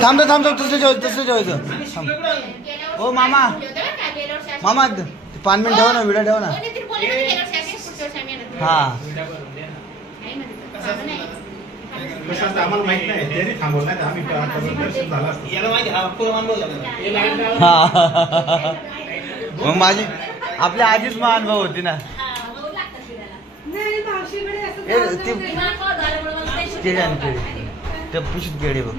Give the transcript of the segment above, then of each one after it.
थांब दुसरं जेवायचं. हो मामा 5 मिनिट ठेवा ना, व्हिडिओ ठेवा ना. हा आम्हाला माहित नाही त्यांनी थांबवलं नाही आम्ही झाला मग माझी आपल्या आजीच मा अनुभव होती ना. केळी आणि केळी त्या पिशवीत केळी बघ.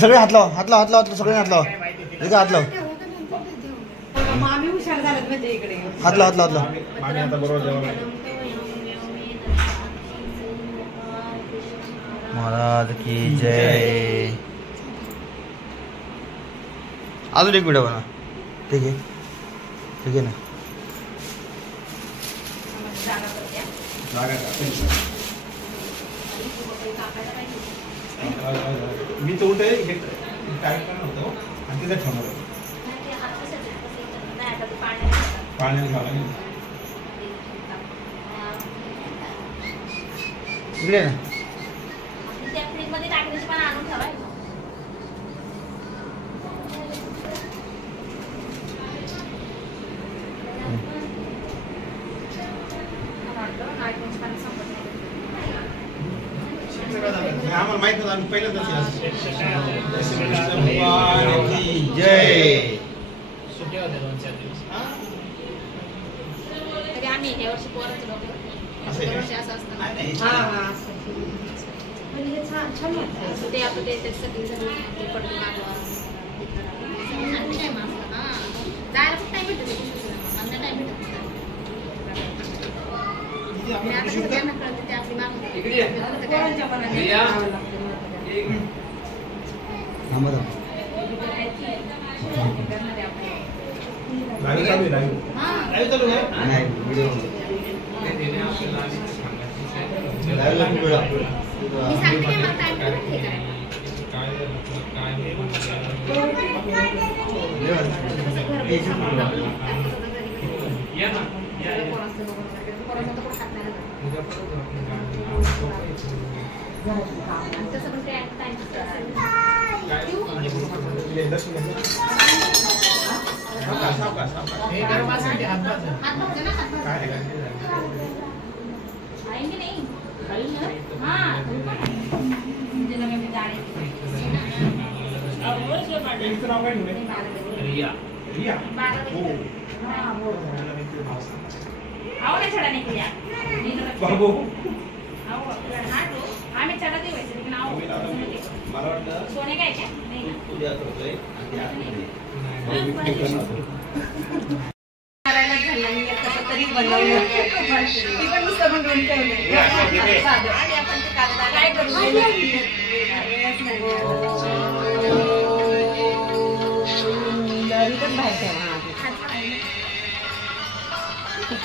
सगळे हात लाव सगळे हात लाव. हात लाव महाराज की जय. अजून एक व्हिडिओ बना. ठीक आहे ना. मी तो कार्यक्रम होतो आणि तिथे ठेवणार होतो. पाण्यात घाला इकडे ना. आम्हाला माहित नव्हतं आम्ही पहिल्यांदाच जय. आम्ही हे वर्षी पोराचं लोक असं असतं ते आपलं ते सगळी पडतो जायला खूप टाइम भेटतो. आम्हाला टाइम भेटत आम्ही चढा देवायचं सोने काय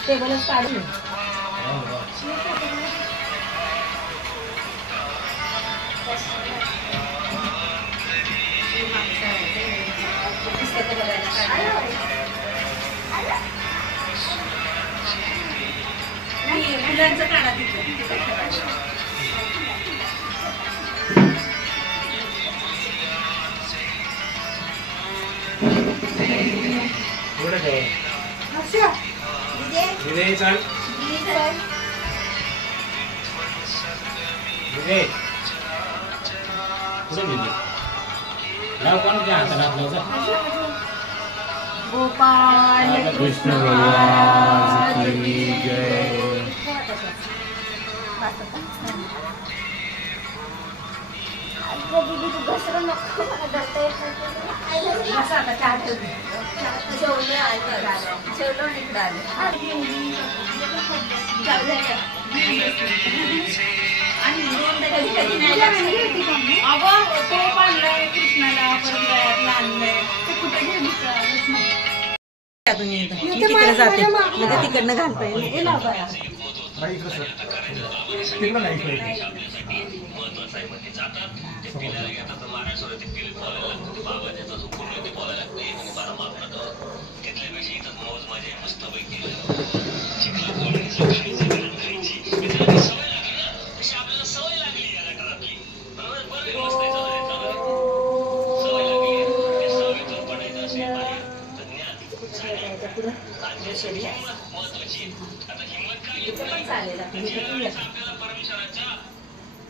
टेबलच काढून मुलांचं काढा तिथे गोपाल कृष्ण भगवान की जय. अगं तो आणलाय कृष्णाला परत आणलंय ते कुठे घेऊन तिकडे जाते म्हणजे तिकडनं घालता येईल बाई इकडं सर. तिकडं नाही इकडे.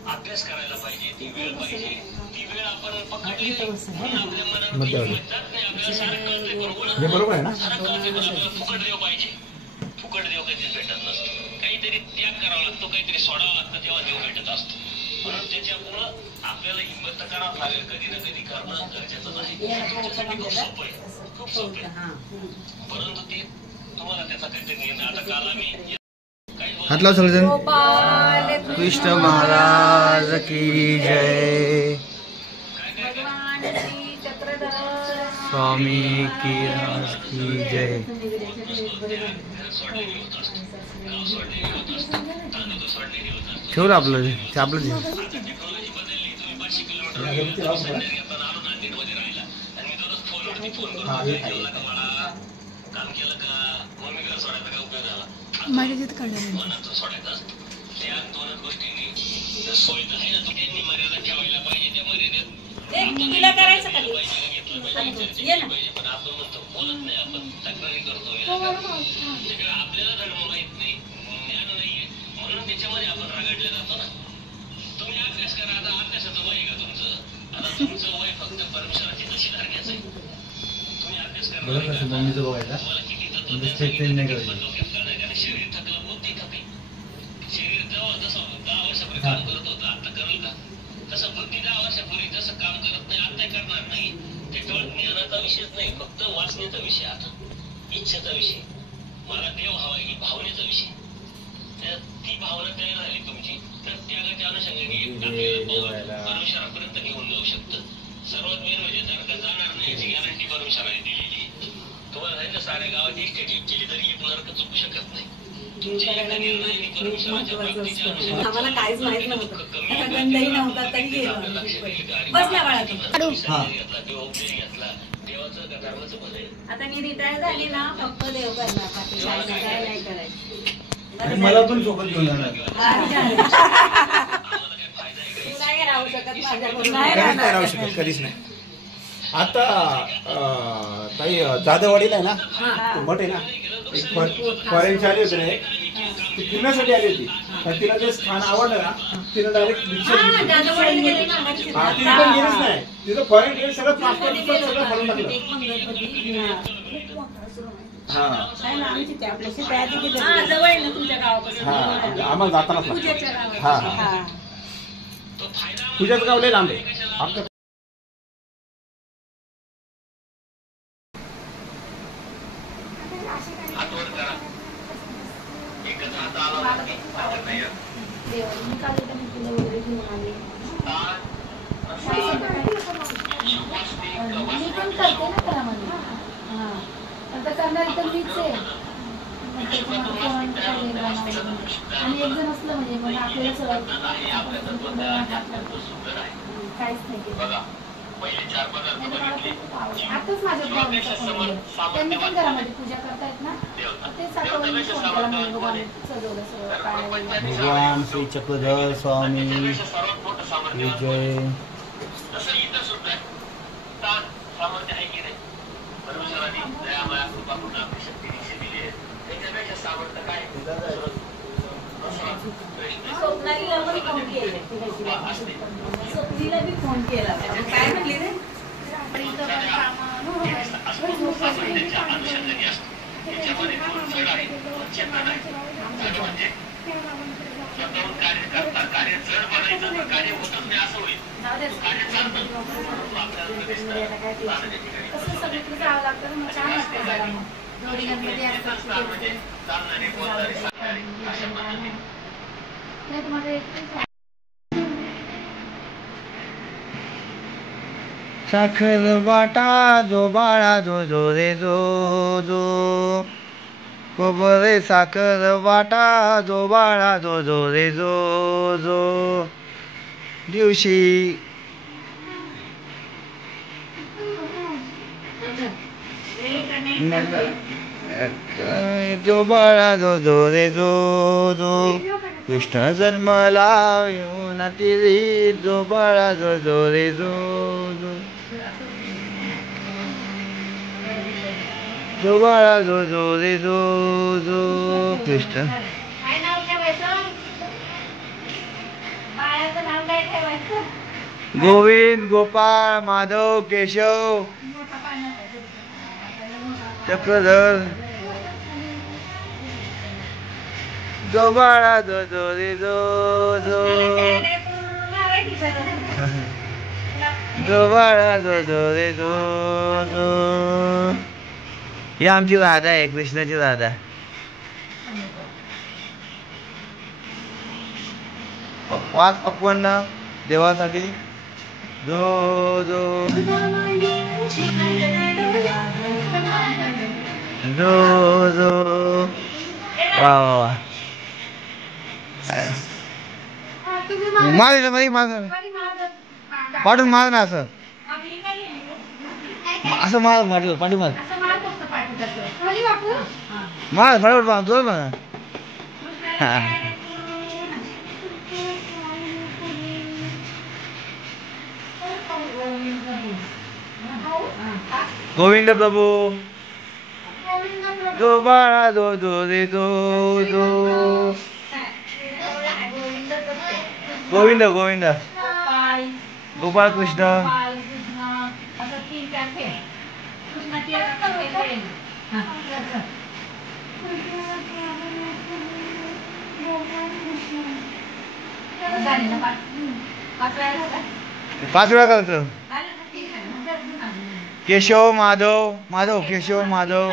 अभ्यास करायला पाहिजे ती वेळ पाहिजे ती वेळ आपण पकडली हे बरोबर आहे ना. फुकट देव पाहिजे फुकट देव कधीच भेटत नसतो काहीतरी त्याग करावा लागतो काहीतरी सोडावं लागतं तेव्हा देव भेटत असतो म्हणून त्याच्यामुळं आपल्याला हिंमत तर करावं लागेल कधी ना कधी करणं गरजेचं आहे खूप सोपं आहे खूप सोपं आहे परंतु ते तुम्हाला त्याचा काहीतरी निर्णय आता काल आम्ही हात लाव सगळेजण. कृष्ण महाराज की जय. स्वामी की जय. ठेवलं आपलं आपलं माझ्या तिथे काढलं सोडायचं असतं त्या दोनच गोष्टींनी सोय आहे ना त्यांनी मर्यादा ठेवायला पाहिजे त्या मर्यादेत पण आपण म्हणतो बोलत नाही आपण तक्रारी करतो त्याच्याकडे आपल्याला धर्म माहित नाही ज्ञान नाहीये म्हणून त्याच्यामध्ये आपण रगडले जातो ना तुम्ही अभ्यास करा आता अभ्यासाचं वय आहे का तुमचं आता तुमचं वय फक्त परमेश्वराची तशी धारण्याचं आहे तुम्ही अभ्यास करा तुम्हाला किती शरीर थकलं बुद्धी थकली शरीर जेव्हा जसं 10 वर्षापूर्वी काम करत होतं आता करेल का तसं बुद्धी 10 वर्षापूर्वी जसं काम करत नाही आता करणार नाही ते केवळ ज्ञानाचा विषयच नाही फक्त वाचण्याचा विषय आता इच्छेचा विषय मला देव हवा की भावनेचा विषय ती भावना तयार झाली तुमची तर त्यागाच्या अनुषंगाने आपल्याला परमेश्वरापर्यंत घेऊन जाऊ शकतं सर्वात मेन म्हणजे जर का जाणार नाही याची गॅरंटी परमेश्वराने दिलेली तुम्हाला सांगितलं साऱ्या गावात एक स्टेट केली तरी एक नरक चुकू शकत नाही आम्हाला काहीच माहित नव्हतं गंधही नव्हता तरी गेलो बसल्या बाळात. आता मी रिटायर झाली ना फक्त देव करणार काय नाही करायचं मला पण सोबत घेऊन जाणार. तू नाही राहू शकत माझ्याकडून नाही राहू शकत कधीच नाही. आता ताई जाधववाडीला आहे ना मठ आहे ना एक फॉरेनची आली होती ना ती फिरण्यासाठी आली होती तर तिला जे स्थान आवडलं ना तिला डायरेक्ट तिथे पण गेलीच नाही तिथं फॉरेन गेलं सगळं पासपोर्ट सगळं भरून टाकलं. हा आम्हाला जातानाच लागतं. हा हा पूजाचं गाव लय लांब आहे. करणार तर मीच आहे आणि एक जण असलं म्हणजे मग आपल्याला सगळं काहीच नाही आताच माझ्या त्यांनी पण घरामध्ये पूजा करतायत ना तेच सजवलं सगळं भगवान श्री चक्रधर स्वामी जय. स्वप्नालीला पण फोन केले स्वप्नीला बी फोन केला काय म्हणली रे कसं सगळीकडे जावं लागतं मग छान वाटतं जरा मग गौरी गणपती असतात साखर वाटा जो बाळा जो जो रे जो जो कोबरे साखर वाटा जो बाळा जो जो रे जो जो दिवशी जो बाळा जो जो रे जो जो कृष्ण जन्मला येऊन तिरी जो बाळा जो जो रे जो जो जो बाळा जो जो रे जो जो कृष्ण काय नाव ठेवायचं? बाळाचं नाव काय ठेवायचं? गोविंद गोपाळ माधव केशव चक्रधर जो बाळा जो जो रे जो जो जो बाळा जो जो रे जो जो ही आमची राधा आहे कृष्णाची राधा वाच पक्वान्न देवासाठी जो जो जो जो वा वा वा माझ पाठून मार ना असं असं मार पाठी पाठी मार मार फटाफट जोर मार हा गोविंद प्रभू जो बाळा जो जो रे जो जो गोविंद गोविंद गोपाळ कृष्ण असं 3-4 फेर कृष्णाची पाच वेळा करतो केशव माधव माधव केशव माधव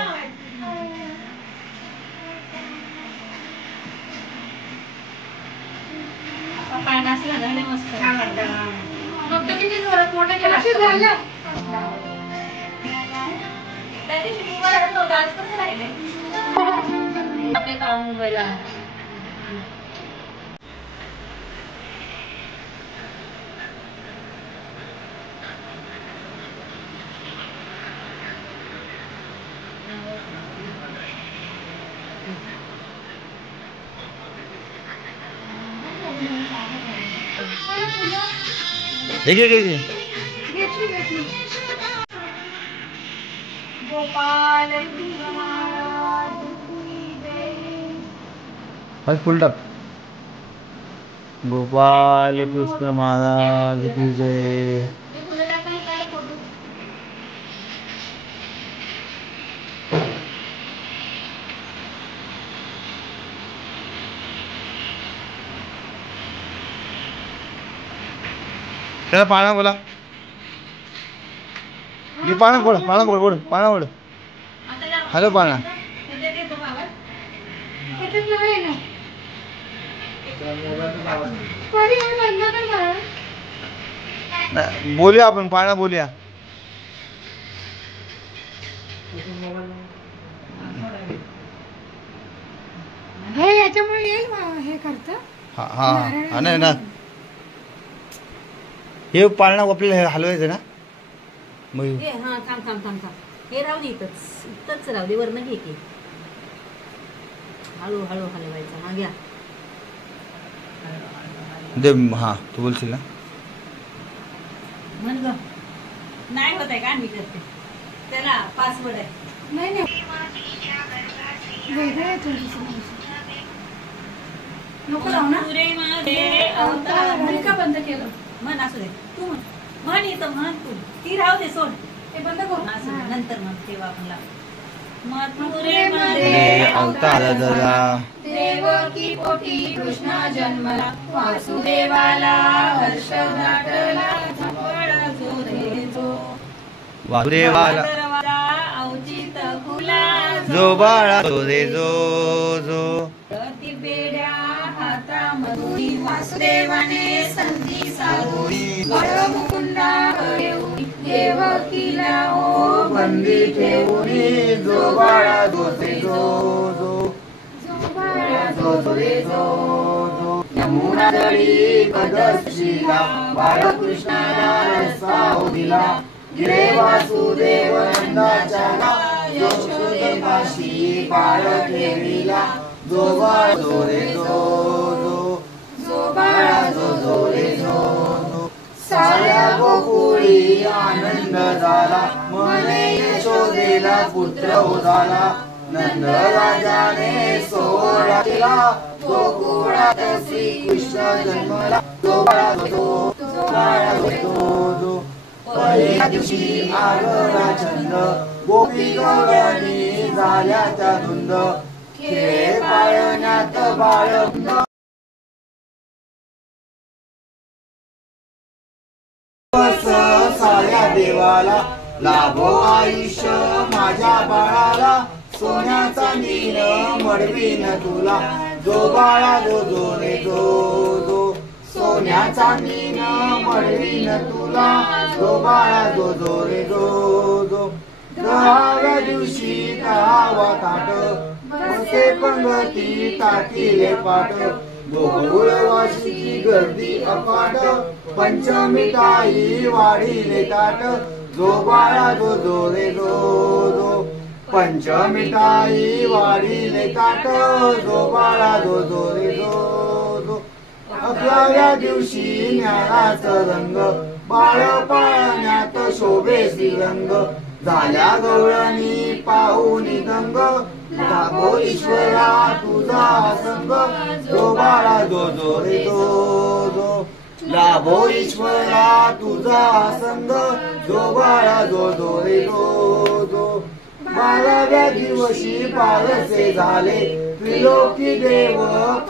घे गोपाल फुल टाक गोपाल कृष्ण महाराज की जय त्याला पाळणा बोला मी पाळणा बोल पाळणा बोल बोल पाळणा बोल हॅलो पाळणा बोलूया आपण पाळणा बोलूया हे याच्यामुळे येईल हे करतं हा हा नाही ना हे पाळणा आपल्याला हलवायचं ना मग हा थांब थांब थांब थांब हे राहू दे इथंच राहू दे वरनं घे की हळू हळू हलवायचं हा घ्या दे हा तू बोलशील ना म्हण ग नाही होत आहे का मी करते त्याला पासवर्ड आहे नाही नाही वेगळं आहे थोडंसं नको लावू ना मी का बंद केलं म्हण असू दे तू म्हण म्हण येतं म्हण तू ती राहू दे सोड ते बंद करू असू दे, नंतर मग तेव्हा आपण लावू मथुरेमध्ये अवतार धरला देवकी पोटी कृष्ण जन्मला वासुदेवाला हर्ष दाटला झंपडा जो रे जो वासुदेवाला अवचित खुला जो बाळा जो रे जो जो प्रति बेड्या वासुदेवाने संधी साधून मुकुंदा देवकीला ओ बंदी ठेवूनी जो बाळा जो रे जो जो जो बाळा जो जो रे जो जो यमुना जळी कदशीला बाळकृष्णाला रस्ता दिला गिरे वासुदेव नंदाच्या यशोदेवाशी बाळ ठेविला जो बाळ जो रे जो जो जो बाळा जो जो रे जो जो साऱ्या गोकुळी आनंद झाला मने यशोदेला पुत्र झाला नंद राजाने सोहळा केला गोकुळात श्री कृष्ण जन्मला जो बाळा जो जो बाळा जो जो पहिल्या दिवशी आगळा छंद गोपी गवळणी झाल्या त्या धुंद खेळ पाळण्यात बाळवंत साऱ्या देवाला लाभो आयुष्य माझ्या बाळाला सोन्या चांदीनं मडवीन तुला जो बाळा जो जो रे जो जो सोन्या चांदीनं मडवीन तुला जो बाळा जो जो रे जो जो 10व्या दिवशी 10वा ताट बसे पंगती ताटीले पाट गोकुळवासीची गर्दी अफाट पंचमिठाई वाढीले ताट जो बाळा जो जो रे जो जो पंचमिठाई वाढीले ताट जो बाळा जो जो रे जो जो 11व्या दिवशी ज्ञानाचा रंग बाळ पाळण्यात शोभे श्रीरंग झाल्या गवळणी पाहुनी दंग लाभो ईश्वरा तुझा संग जो बाळा जो जो रे जो जो लाभो ईश्वरा तुझा संग जो बाळा जो जो रे जो जो 12व्या दिवशी बालसे झाले त्रिलोकी देव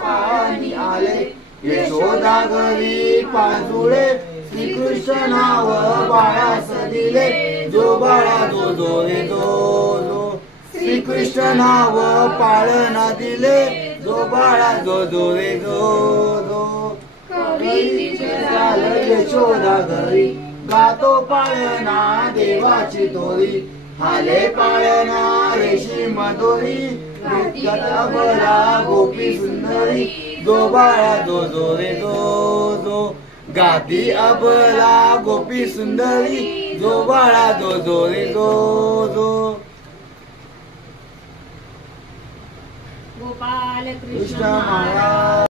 पाणी आले यशोदा घरी पांजुळे श्रीकृष्ण नाव बाळास दिले जो बाळा जो जो रे जो जो श्रीकृष्ण नाव पाळना दिले जो बाळा जो जो रे जो जो झालं यशोदा घरी गातो पाळना देवाची तोरी हाले पाळना रेशीम दोरी बरा गोपी सुंदरी जो बाळा जो जो रे जो जो गाती अबला गोपी सुंदरी जो बाळा जो जो रे जो जो गोपाल कृष्ण महाराज